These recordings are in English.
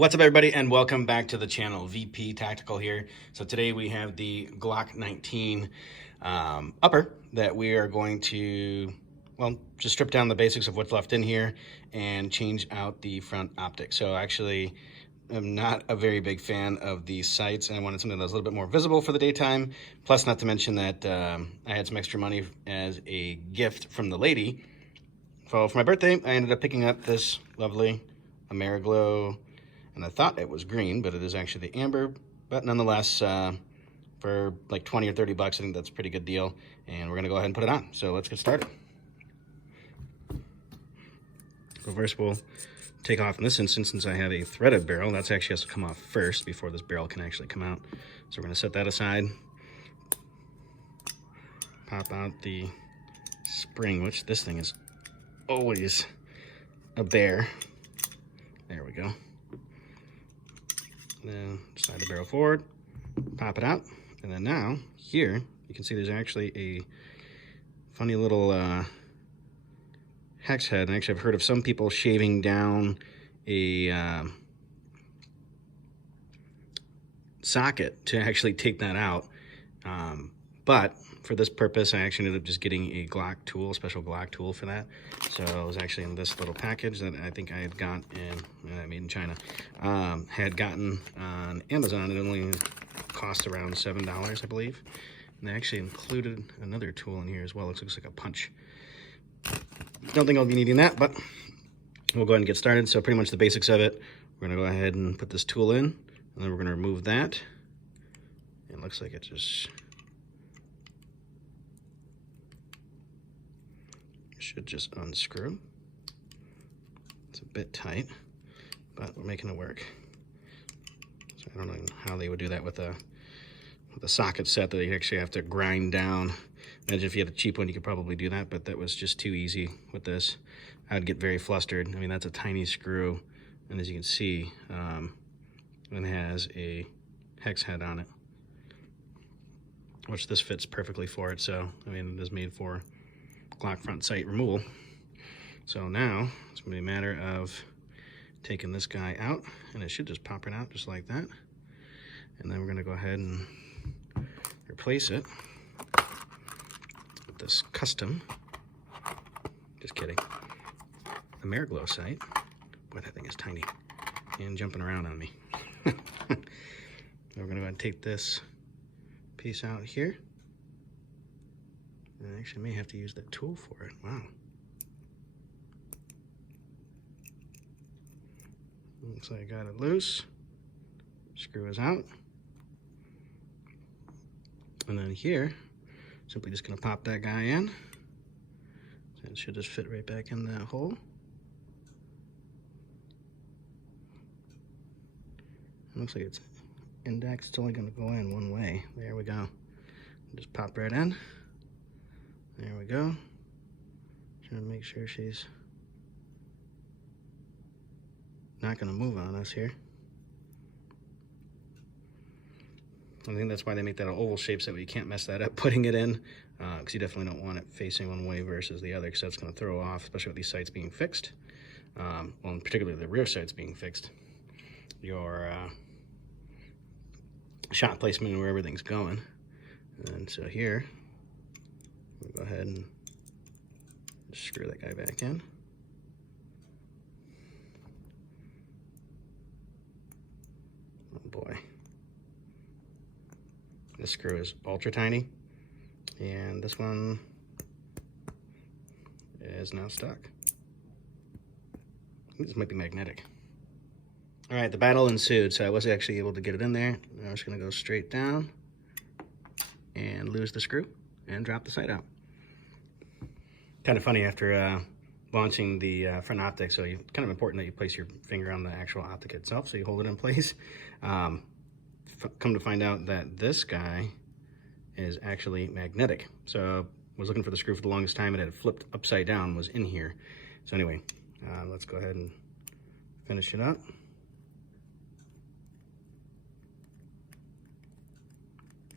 What's up, everybody, and welcome back to the channel. VP Tactical here. So today we have the Glock 19 upper that we are going to, well, just strip down the basics of what's left in here and change out the front optic. So actually, I'm not a very big fan of these sights, and I wanted something that's a little bit more visible for the daytime. Plus, not to mention that I had some extra money as a gift from the lady. So for my birthday, I ended up picking up this lovely Ameriglo, and I thought it was green, but it is actually the amber. But nonetheless, for like 20 or 30 bucks, I think that's a pretty good deal. And we're gonna go ahead and put it on. So let's get started. So first we'll take off, in this instance, since I have a threaded barrel, that's actually has to come off first before this barrel can actually come out. So we're gonna set that aside. Pop out the spring, which this thing is always a bear. There we go. Then slide the barrel forward, pop it out, and then now here you can see there's actually a funny little hex head. And actually, I've heard of some people shaving down a socket to actually take that out. But for this purpose, I actually ended up just getting a Glock tool, a special Glock tool for that. So it was actually in this little package that I think I had got in, made in China, had gotten on Amazon. It only cost around $7, I believe. And they actually included another tool in here as well. It looks like a punch. Don't think I'll be needing that, but we'll go ahead and get started. So pretty much the basics of it, we're gonna go ahead and put this tool in, and then we're gonna remove that. It looks like it just should just unscrew. It's a bit tight, but we're making it work. So I don't know how they would do that with a socket set that you actually have to grind down. Imagine if you had a cheap one, you could probably do that, but that was just too easy with this. I'd get very flustered. I mean, that's a tiny screw, and as you can see, it has a hex head on it, which this fits perfectly for it. So, I mean, it is made for Glock front sight removal. So now it's gonna be a matter of taking this guy out, and it should just pop it out just like that. And then we're gonna go ahead and replace it with this custom, just kidding, Ameriglo sight. Boy, that thing is tiny and jumping around on me. We're gonna go ahead and take this piece out here. I actually may have to use that tool for it. Wow. Looks like I got it loose. Screw is out. And then here, simply just gonna pop that guy in. It should just fit right back in that hole. It looks like it's index. It's only gonna go in one way. There we go. Just pop right in. There we go. Trying to make sure she's not going to move on us here. I think that's why they make that an oval shape, so that you can't mess that up putting it in, because you definitely don't want it facing one way versus the other, because that's going to throw off, especially with these sights being fixed. Well, and particularly the rear sights being fixed. Your shot placement and where everything's going. And so here, we'll go ahead and just screw that guy back in. Oh boy. This screw is ultra tiny, and this one is now stuck. I think this might be magnetic. All right, the battle ensued, so I was actually able to get it in there. I'm just gonna go straight down and lose the screw and drop the sight out. Kind of funny after launching the front optic, so kind of important that you place your finger on the actual optic itself so you hold it in place. Come to find out that this guy is actually magnetic. So I was looking for the screw for the longest time, and it had flipped upside down, was in here. So anyway, let's go ahead and finish it up.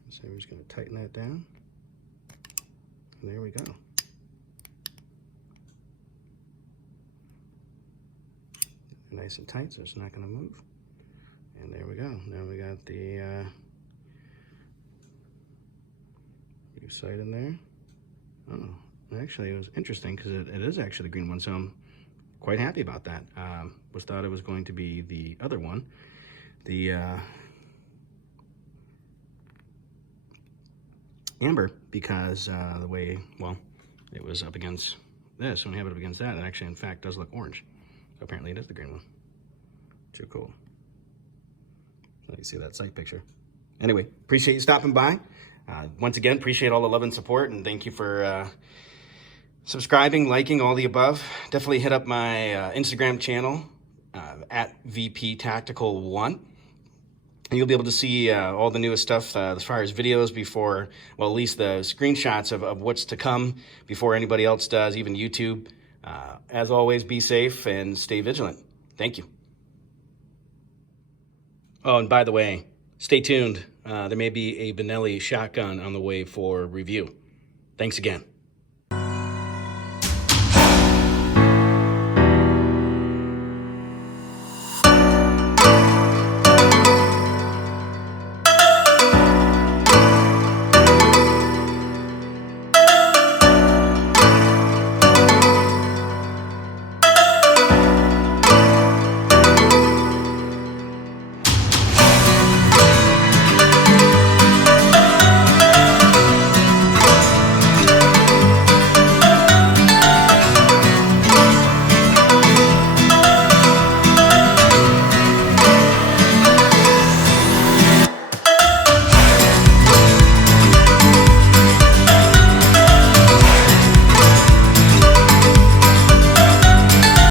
So we're just gonna tighten that down. And there we go. Nice and tight, so it's not going to move. And there we go. Now we got the new sight in there. Oh, actually, it was interesting because it is actually the green one, so I'm quite happy about that. Was thought it was going to be the other one, the amber, because the way, well, it was up against this. When you have it up against that, it actually, in fact, does look orange. So apparently it is the green one. Too cool. Let you see that sight picture. Anyway, appreciate you stopping by. Once again, appreciate all the love and support, and thank you for subscribing, liking, all the above. Definitely hit up my Instagram channel at VP Tactical 1. And you'll be able to see all the newest stuff as far as videos before, well, at least the screenshots of what's to come before anybody else does, even YouTube. As always, be safe and stay vigilant. Thank you. Oh, and by the way, stay tuned. There may be a Benelli shotgun on the way for review. Thanks again.